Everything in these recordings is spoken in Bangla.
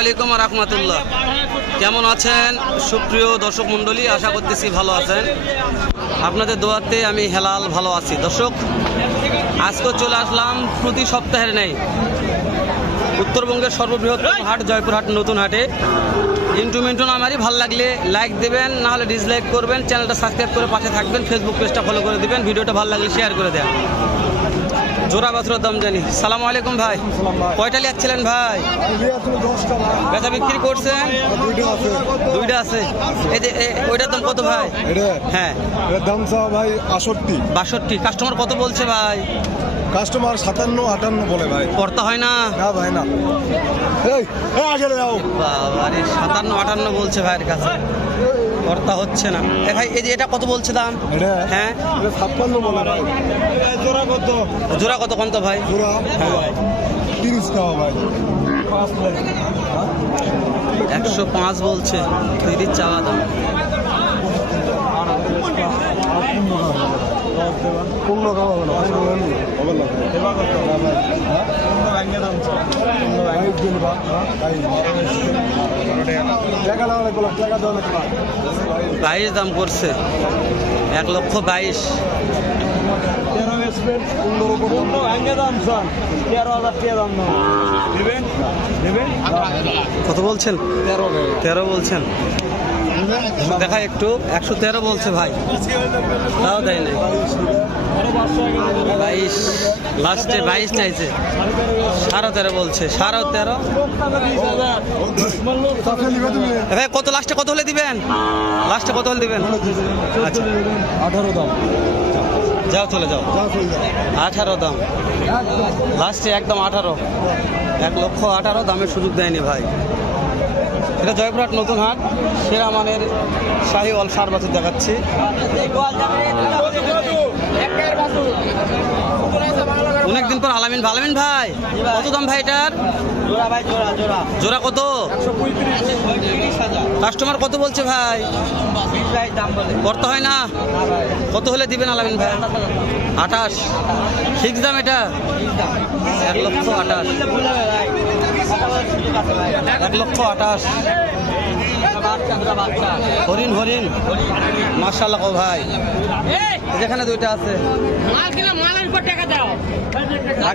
আলাইকুম রাহমাতুল্লাহ। কেমন আছেন সুপ্রিয় দর্শক মণ্ডলী? আশা করতেছি ভালো আছেন। আপনাদের দোয়াতে আমি হেলাল ভালো আছি। দর্শক, আজকে চলে আসলাম প্রতি সপ্তাহের নেই উত্তরবঙ্গের সর্ববৃহৎ হাট জয়পুরহাট নতুন হাটে। ইন্টু আমারই ভালো লাগলে লাইক দেবেন, না হলে ডিসলাইক করবেন। চ্যানেলটা সাবস্ক্রাইব করে পাশে থাকবেন, ফেসবুক পেজটা ফলো করে দিবেন। ভিডিওটা ভালো লাগলে শেয়ার করে দেন। জোড়া বাছুরের দাম জানি। সালাম আলাইকুম ভাই, কয়টা লিখছিলেন ভাই? বেচা বিক্রি করছেন? দুইটা আছে। এই যে ওইটার দাম কত ভাই? হ্যাঁ, দাম ভাই 62। কাস্টমার কত বলছে ভাই? কাস্টমার 57-58 বলে ভাই। করতে হয় না? না ভাই না। বাবারে 57-58 বলছে ভাইয়ের কাছে, কর্তা হচ্ছে না। ভাই এই যে এটা কত বলছে দাম? হ্যাঁ 56 বলে ভাই। জোড়া কত? জোড়া কত কত ভাই? জোড়া 30 টাকা ভাই। 105 বলছে, 30 চাওয়া দাম। বাইশ দাম করছে, 1,22,000। কত বলছেন? 13 বলছেন। দেখা একটু 113 বলছে ভাই, তাও দেয় নাই। 22 লাস্টে 22 চাইছে, 13.5 বলছে। 13.5 ভাই কত লাস্টে কত হলে দিবেন? লাস্টে কত হলে দিবেন? আচ্ছা 18 দাম। যাও চলে যাও। 18 দাম লাস্টে, একদম 18। 1,18,000 দামের সুযোগ দেয়নি ভাই। এটা জয়পুরহাট নতুন হাট, সেরা মানের শাহিওয়াল ষাঁড় বাছুর দেখাচ্ছি। অনেকদিন পর আলামিন ভাই, কত দাম ভাই এটার? জোড়া কত? কাস্টমার কত বলছে ভাই? করতে হয় না? কত হলে দিবেন আলামিন ভাই? 28 ফিক্স দাম এটা? 1,28,000। 1,28,000। হরিণ মাশাআল্লাহ গো ভাই। যেখানে দুইটা আছে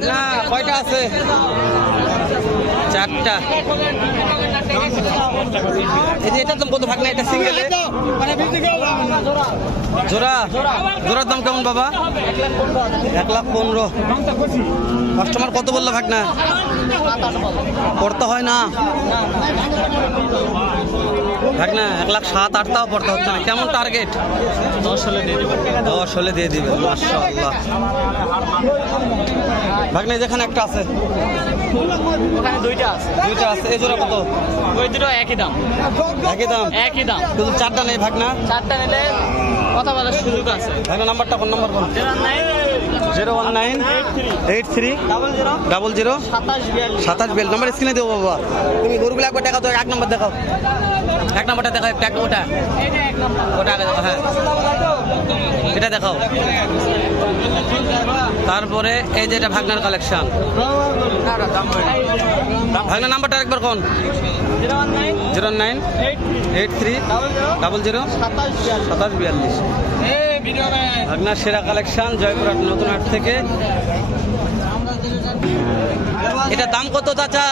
না, কয়টা আছে? 4টা। এই যে এটার দাম কত ভাগ না? এটা সিঙ্গেল জোড়ার দাম কেমন বাবা? 1,15,000। কাস্টমার কত বললো ভাগ না? পড়তে হয় না ভাগ না? 1,07,000-8 তাও পড়তে হচ্ছে না। কেমন টার্গেট? 10 হলে দিয়ে দিবে। মাশাআল্লাহ ভাগ না। যেখানে একটা আছে, ওখানে দুইটা আছে। এই জোড়া কত? ওই দুটো একই দাম। শুধু 4টা নেই ভাগ না? 4টা নিলে কথা বলার সুযোগ আছে। ভাগ না নাম্বারটা কোন নাম্বার বল? 01983002742 নাম্বার স্ক্রিনে দেবো বাবা। তুমি গরুগুলো একবার দেখাও তো, এক নাম্বার দেখাও। এক নাম্বারটা দেখাও, ওটা আগে দেখাও। হ্যাঁ এটা দেখাও। তারপরে এই যে এটা ভাগনার কালেকশন। ভাগনার নাম্বারটা একবার কোন? 09830002742। ভাগনার সেরা কালেকশন জয়পুরহাট নতুন হাট থেকে। এটা দাম কত চাচা?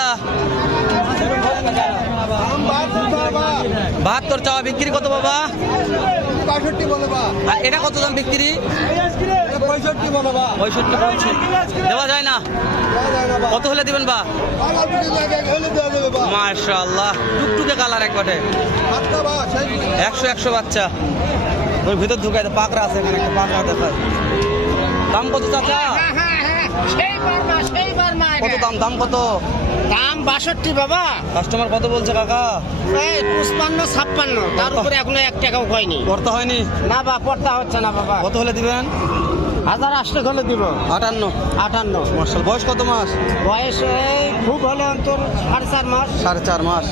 72 চাওয়া, বিক্রি কত বাবা? 65 বলে বা। আর এটা কত দাম বিক্রি? 65 বলে বা। 65 বলছে, দেওয়া যায় না? কত হলে দিবেন বা? মাশাআল্লাহ টুকটুকে কালার একবারে। 100 বাচ্চা। ওর ভিতর ঢুকায় পাকড়া আছে, এখানে একটা পাকড়া দেখায়। দাম কত চাচা? কত দাম কত? দাম 62 বাবা। কাস্টমার কত বলছে কাকা? 55-56। তার উপরে এখনো 1 টাকাও হয়নি। করতে হয়নি না বা পড়তা হচ্ছে না বাবা। কত হলে দিবেন? 1080 হলে দিব। 58। মাশাআল্লাহ। বয়স কত মাস? বয়স খুব হলে অন্তর 4.5 মাস। 4.5 মাস।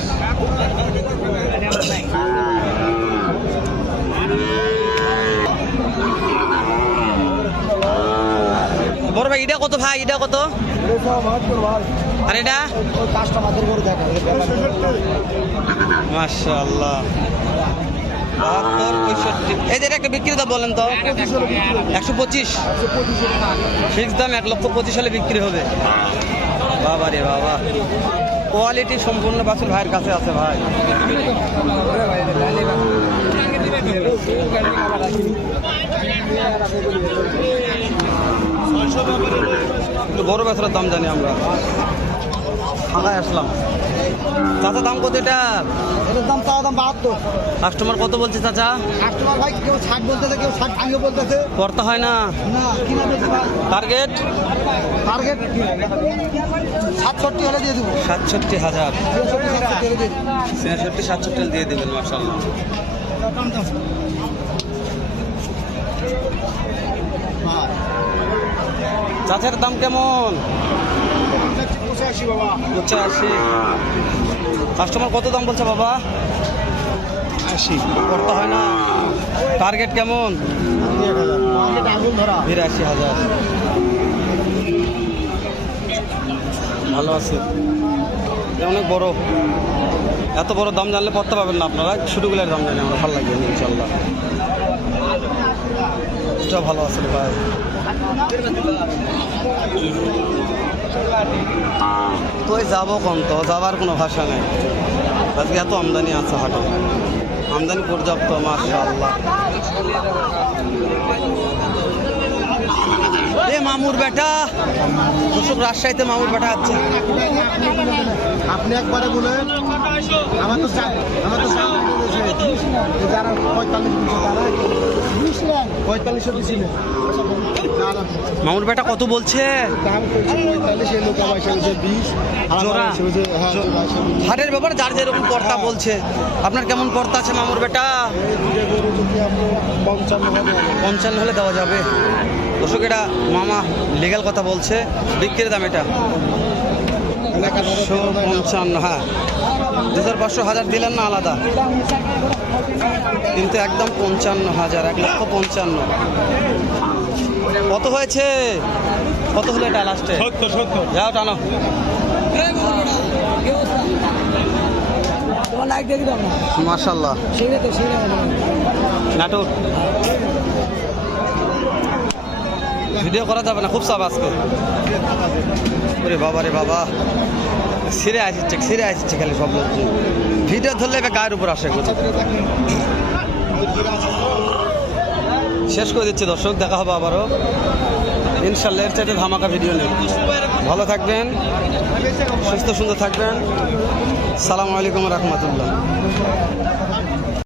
বড় ভাই এটা কত ভাই? এটা কত? আর এটা কাস্টমারদের করে দেখো মাশাআল্লাহ 72, 65। এই যে এটা একটা বিক্রি দাম বলেন তো 125 ফিক্স দাম 1,25,000 হলে বিক্রি হবে। বাবা রে বাবা, কোয়ালিটি সম্পূর্ণ বাছুর ভাইয়ের কাছে আছে ভাই। একটু বড় বাছুরের দাম জানি আমরা, ফাঁকায় আসলাম। চাচা দাম কত এটা? এটার দাম চাওয়া দাম 72। কাস্টমার কত বলছে চাচা? কাস্টমার ভাই কেউ 60 বলতেছে, কেউ 60 ভাঙে বলতেছে। করতে হয় না না কিনা বেশি ভাই, টার্গেট টার্গেট 67 হলে দিয়ে দেবো। 67,000, 67 দিয়ে দেবো। 66, 67 দিয়ে দেবেন মাশাআল্লাহ। চাচার দাম কেমন? 85 বাবা। 85। কাস্টমার কত দাম বলছে বাবা? 80 করতে হয় না। টার্গেট কেমন? 1000 আগুন ধরা। 82,000। ভালো আছে, এটা অনেক বড়। এত বড় দাম জানলে পড়তে পারবেন না আপনারা, ছোটোগুলোর দাম জানি আমরা, ভালো লাগে ইনশাল্লাহ। এটা ভালো আছে রে ভাই। তো যাবো কোন, তো যাবার কোনো ভাষা নেই। আজকে এত আমদানি আছে হাটে, আমদানি পর্যাপ্ত মাশাআল্লাহ। এ মামুর বেটা, দর্শক রাজশাহীতে মামুর বেটা আছে। আপনি একবারে বলেন, আমার তো যারা 45 দিছিল মামুর বেটা কত বলছে? দাম করছে 45, এই লোক আমার হিসেবে 20। জোড়া? হাটের ব্যাপার যার যেরকম পর্তা বলছে। আপনার কেমন পর্তা আছে মামুর বেটা? 55 হলে দেওয়া যাবে। দর্শক এটা মামা লিগ্যাল কথা বলছে, বিক্রির দাম এটা 155। হ্যাঁ 2,500 হাজার দিলেন না আলাদা, কিন্তু একদম 55,000, 1,55,000। কত হয়েছে? কত হলো এটা লাস্টে? 70 যাও টানো। মাশাআল্লাহ নাটক ভিডিও করা যাবে না, খুব চাপ আজকে। ওরে বাবা রে বাবা, ছিঁড়ে আসছে খালি সব লোক। ভিডিও ধরলে এবার গায়ের উপর আসে। শেষ করে দিচ্ছি দর্শক, দেখা হবে আবারও ইনশাল্লাহ। এর চাইতে ধামাকা ভিডিও নেই। ভালো থাকবেন, সুস্থ সুন্দর থাকবেন। সালামু আলাইকুম রহমতুল্লাহ।